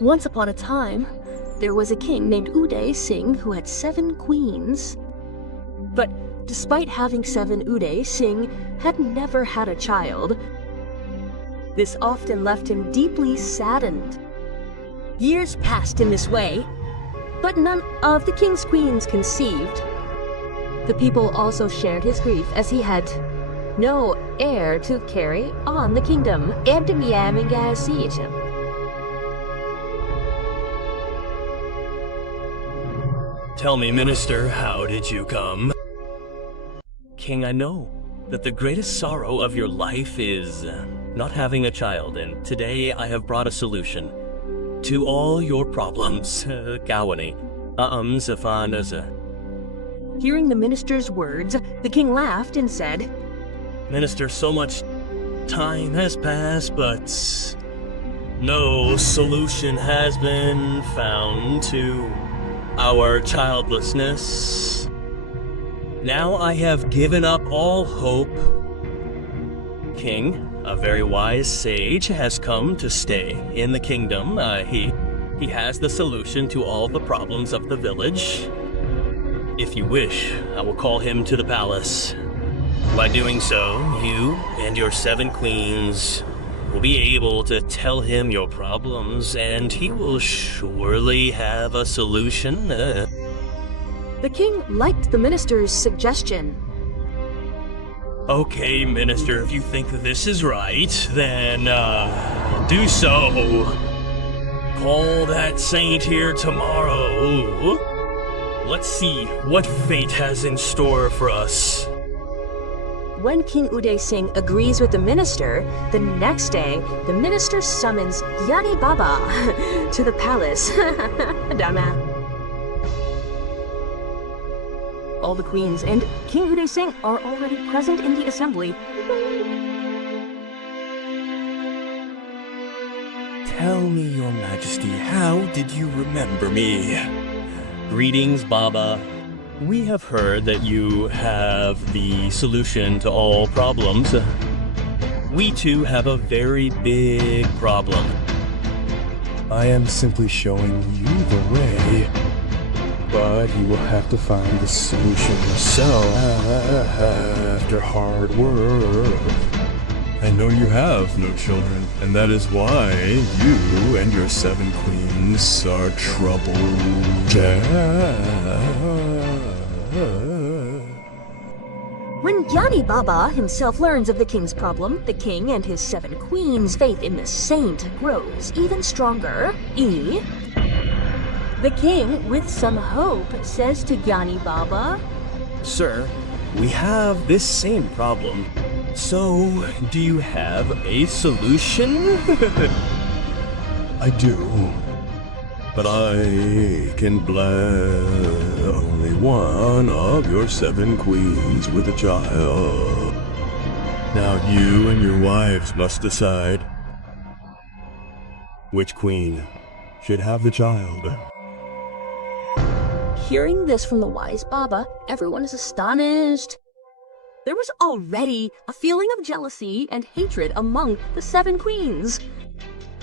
Once upon a time, there was a king named Uday Singh who had 7 queens. But despite having 7, Uday Singh had never had a child. This often left him deeply saddened. Years passed in this way, but none of the king's queens conceived. The people also shared his grief as he had no heir to carry on the kingdom. Tell me, Minister, how did you come? King, I know that the greatest sorrow of your life is not having a child, and today I have brought a solution to all your problems. Kahani. Hearing the minister's words, the king laughed and said, Minister, so much time has passed, but no solution has been found to our childlessness. Now I have given up all hope. King, a very wise sage, has come to stay in the kingdom. He has the solution to all the problems of the village. If you wish, I will call him to the palace. By doing so, you and your 7 queens will be able to tell him your problems, and he will surely have a solution. The king liked the minister's suggestion. Okay, Minister, if you think this is right, then do so. Call that saint here tomorrow. Let's see what fate has in store for us. When King Uday Singh agrees with the minister, the next day, the minister summons Yani Baba to the palace. All the queens and King Uday Singh are already present in the assembly. Tell me, Your Majesty, how did you remember me? Greetings, Baba. We have heard that you have the solution to all problems. We too have a very big problem. I am simply showing you the way, but you will have to find the solution yourself after hard work. I know you have no children, and that is why you and your 7 queens are troubled. When Yani Baba himself learns of the king's problem, the king and his 7 queens' faith in the saint grows even stronger. The king, with some hope, says to Yani Baba, Sir, we have this same problem. So, do you have a solution? I do, but I can bless only one of your 7 queens with a child. Now you and your wives must decide which queen should have the child. Hearing this from the wise Baba, everyone is astonished. There was already a feeling of jealousy and hatred among the 7 queens.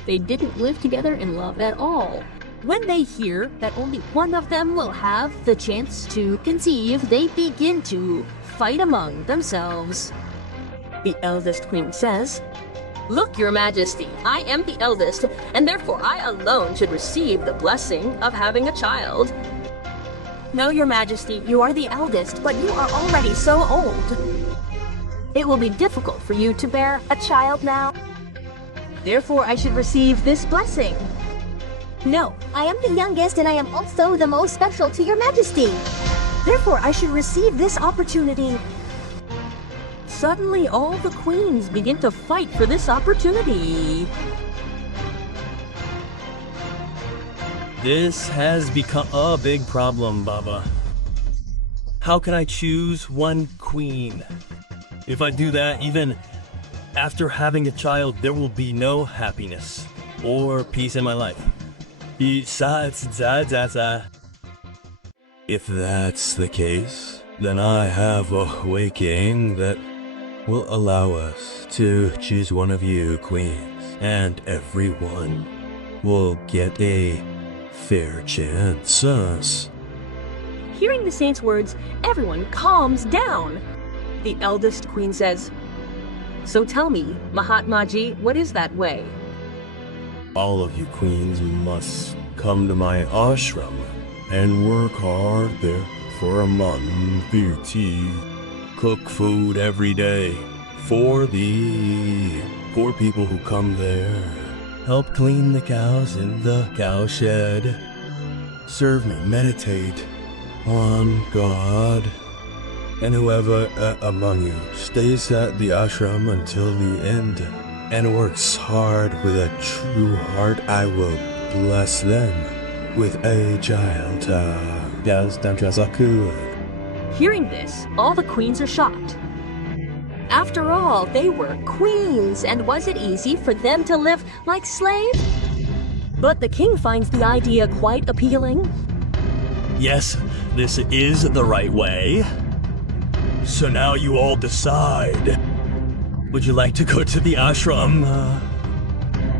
They didn't live together in love at all. When they hear that only one of them will have the chance to conceive, they begin to fight among themselves. The eldest queen says, Look, Your Majesty, I am the eldest, and therefore I alone should receive the blessing of having a child. No, Your Majesty, you are the eldest, but you are already so old. It will be difficult for you to bear a child now. Therefore, I should receive this blessing. No, I am the youngest and I am also the most special to Your Majesty. Therefore, I should receive this opportunity. Suddenly, all the queens begin to fight for this opportunity. This has become a big problem, Baba. How can I choose one queen? If I do that, even after having a child, there will be no happiness or peace in my life. If That's the case, then I have a waking that will allow us to choose one of you queens, and everyone will get a fair chance. Hearing the saint's words, everyone calms down. The eldest queen says, "So tell me, Mahatmaji, what is that way?" All of you queens must come to my ashram and work hard there for a month. Cook food every day for the poor people who come there. Help clean the cows in the cowshed. Serve me, meditate on God. And whoever among you stays at the ashram until the end and works hard with a true heart, I will bless them with a child. Hearing this, all the queens are shocked. After all, they were queens, and was it easy for them to live like slaves? But the king finds the idea quite appealing. Yes, this is the right way. So now you all decide. Would you like to go to the ashram?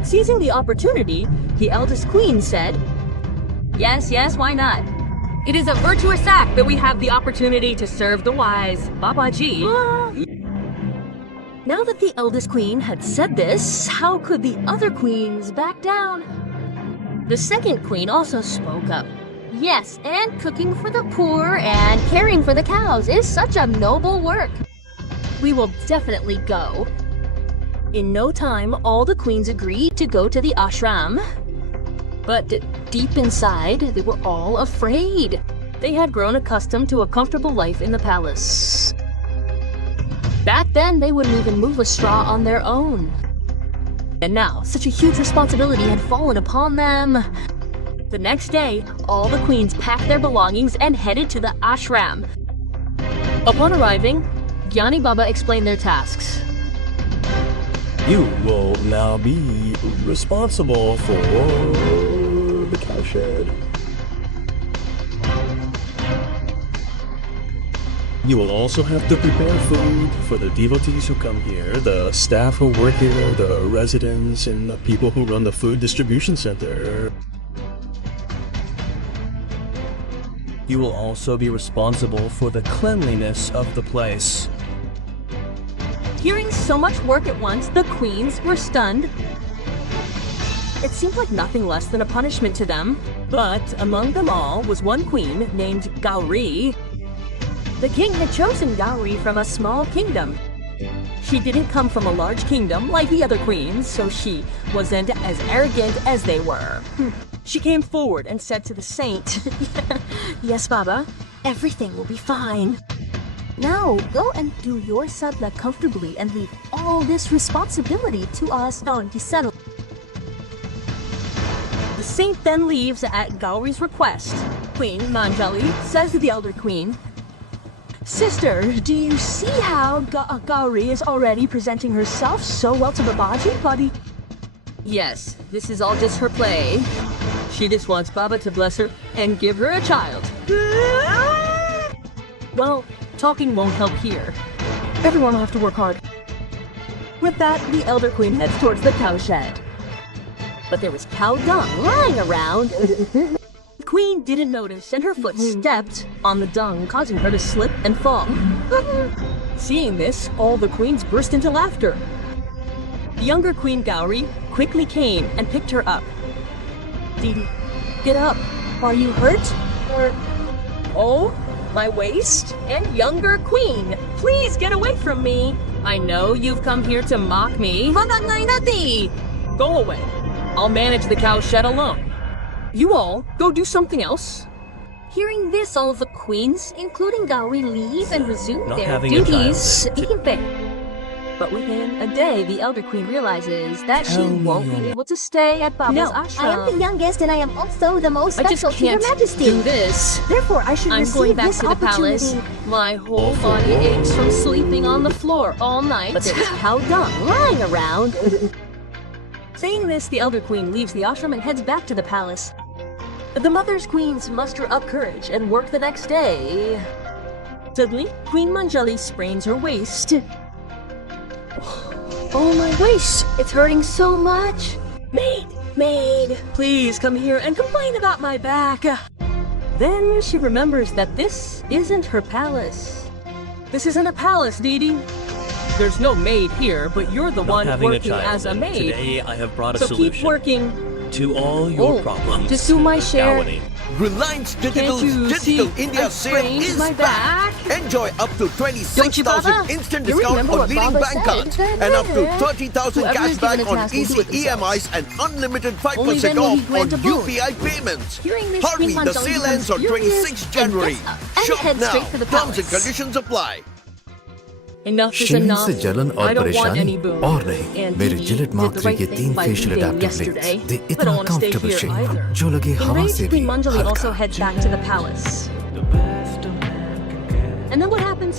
Seizing the opportunity, the eldest queen said, "Yes, yes, why not? It is a virtuous act that we have the opportunity to serve the wise, Babaji." Now that the eldest queen had said this, how could the other queens back down? The second queen also spoke up. Yes, and cooking for the poor and caring for the cows is such a noble work. We will definitely go. In no time, all the queens agreed to go to the ashram. But deep inside, they were all afraid. They had grown accustomed to a comfortable life in the palace. Back then, they wouldn't even move a straw on their own. And now, such a huge responsibility had fallen upon them. The next day, all the queens packed their belongings and headed to the ashram. Upon arriving, Gyani Baba explained their tasks. You will now be responsible for the cowshed. You will also have to prepare food for the devotees who come here, the staff who work here, the residents, and the people who run the food distribution center. You will also be responsible for the cleanliness of the place. Hearing so much work at once, the queens were stunned. It seemed like nothing less than a punishment to them. But among them all was one queen named Gauri. The king had chosen Gauri from a small kingdom. She didn't come from a large kingdom like the other queens, so she wasn't as arrogant as they were. She came forward and said to the saint, "Yes, Baba, everything will be fine. Now, go and do your sadhana comfortably and leave all this responsibility to us. Don't be settled." The saint then leaves at Gauri's request. Queen Manjali says to the elder queen, "Sister, do you see how Gauri is already presenting herself so well to Babaji, buddy?" "Yes, this is all just her play. She just wants Baba to bless her and give her a child." Well, talking won't help here. Everyone will have to work hard. With that, the elder queen heads towards the cowshed. But there was cow dung lying around. The queen didn't notice, and her foot stepped on the dung, causing her to slip and fall. Seeing this, all the queens burst into laughter. The younger queen Gauri quickly came and picked her up. "Didi, get up. Are you hurt? Or... Oh, my waist? And younger queen, please get away from me. I know you've come here to mock me. Go away. I'll manage the cowshed alone. You all, go do something else." Hearing this, all of the queens, including Gauri, leave and resume Not their having a duties. But within a day, the elder queen realizes that she Tell me won't be able to stay at Baba's No, ashram. I am the youngest and I am also the most I just special to your can't majesty. do this. Therefore, I should I'm receive going back this to the palace. opportunity. My whole body aches from sleeping on the floor all night. But there was cow dung lying around. Saying this, the elder queen leaves the ashram and heads back to the palace. The mother's queens muster up courage and work the next day. Suddenly, Queen Manjali sprains her waist. "Oh, my waist! It's hurting so much! Maid, Maid, please come here and complain about my back. Then she remembers that this isn't her palace. This isn't a palace, Dee Dee. There's no maid here, but you're the one working as a maid. Today I have brought a So solution keep working. to all your problems. Just do my share. Kahani. Reliance Digital's Can't you Digital see India I sale sprained is my back. back? Enjoy up to Don't you, 26,000 Baba? instant You discount remember on what leading Baba bank said? cards and up to 30,000 Whoever's given cashback a on task will do easy it themselves. EMIs and unlimited Only 5% then will he off on grant a boon. UPI payments. Hearing this, Hurry, Queen the Manjali sale ends on becomes furious 26 and January. gets up and Shop heads now. straight for the Terms and palace. conditions apply. Enough is shaving enough. से जलन और I don't want any परेशानी boon. और नहीं And मेरे Dee Dee Gillette did mark the 3 right के thing 3 by facial leaving adaptive yesterday. Blades they I don't इतना want to stay comfortable here shape either. जो लगे हवा Enraged, से भी Queen Manjali also हल्का heads back to the palace. And then what happens?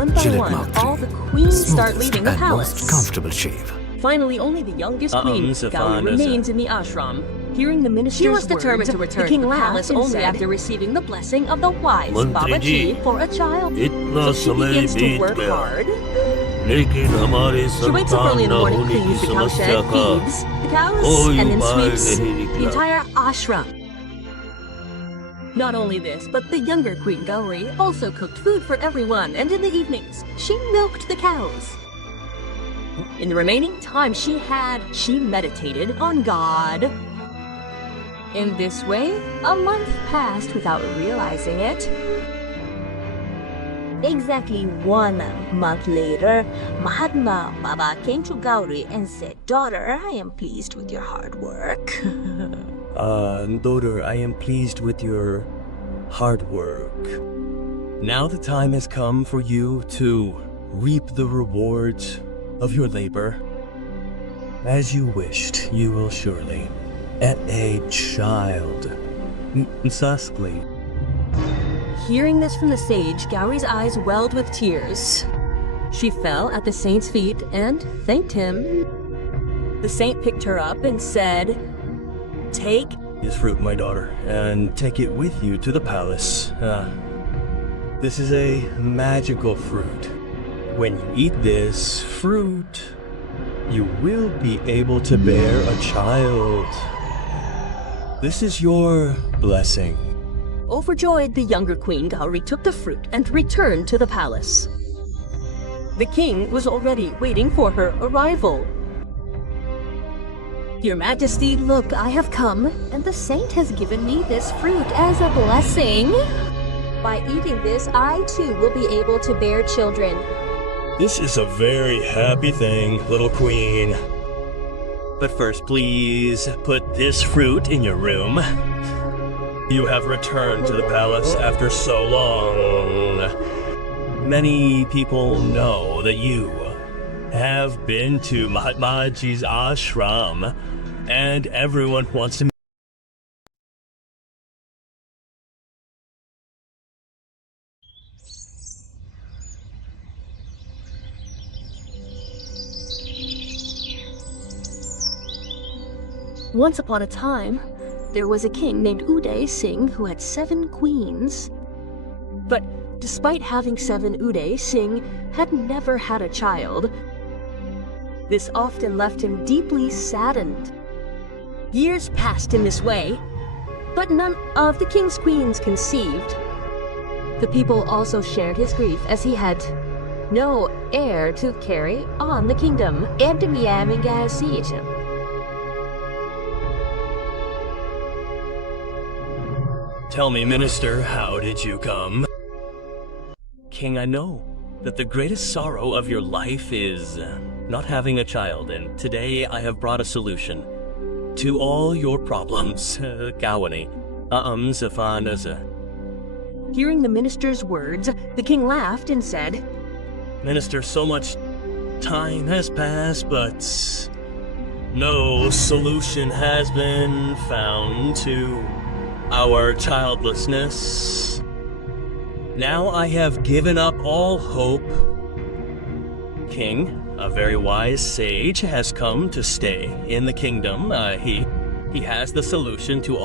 One by Gillette one, mark all the 3 queens start smoothest leaving the and most palace. comfortable shave Finally, only the youngest queen, Gauri, Safan, remains in the ashram. Hearing the minister's She was determined words, to return the king to the laughed palace and only said, after receiving the blessing of the wise मंत्री Baba ji, Ji for a child. इतना So she समय begins to बीत work गया hard. लेकिन हमारे She wakes up early संतान in the न morning, होने की cleans the cow समस्या shed, का feeds the cows, कोई and then उपाय sweeps नहीं the निकला। entire ashram. Not only this, but the younger Queen Gauri also cooked food for everyone, and in the evenings, she milked the cows. In the remaining time she had, she meditated on God. In this way, a month passed without realizing it. Exactly 1 month later, Mahatma Baba came to Gauri and said, "Daughter, I am pleased with your hard work." Daughter, I am pleased with your hard work. Now the time has come for you to reap the rewards of your labor. As you wished, you will surely. At a child. Saskli. Hearing this from the sage, Gauri's eyes welled with tears. She fell at the saint's feet and thanked him. The saint picked her up and said, "Take This fruit, my daughter, and take it with you to the palace. This is a magical fruit. When you eat this fruit, you will be able to bear a child. This is your blessing." Overjoyed, the younger queen Gauri took the fruit and returned to the palace. The king was already waiting for her arrival. "Your Majesty, look, I have come, and the saint has given me this fruit as a blessing. By eating this, I too will be able to bear children." This is a very happy thing, little queen. But first, please put this fruit in your room. You have returned to the palace after so long. Many people know that you have been to Mahatmaji's ashram, and everyone wants to. Once upon a time, there was a king named Uday Singh who had 7 queens. But despite having 7, Uday Singh had never had a child. This often left him deeply saddened. Years passed in this way, but none of the king's queens conceived. The people also shared his grief as he had no heir to carry on the kingdom. Tell me, minister, how did you come? King, I know that the greatest sorrow of your life is not having a child, and today I have brought a solution to all your problems. Kahani. Safan. Hearing the minister's words, the king laughed and said, Minister, so much time has passed, but no solution has been found to our childlessness. Now I have given up all hope. King, a very wise sage, has come to stay in the kingdom. He has the solution to all